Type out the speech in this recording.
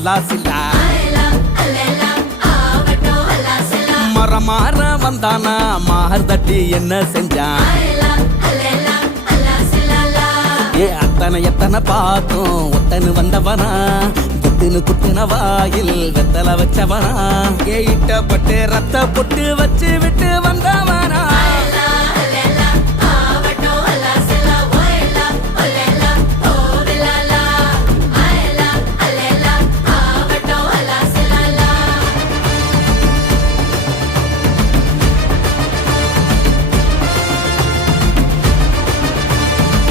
அல்லா சில்லா மரமாற வந்தானா மார் தட்டி என்ன செஞ்சான் ஏ அத்தனை எத்தனை பார்த்தும் ஒத்தனு வந்தவனா குத்துனு குத்துன வாயில் வெத்தல வச்சவனா ஏ இட்டப்பட்டு ரத்த பொட்டு வச்சு விட்டு வந்தவனா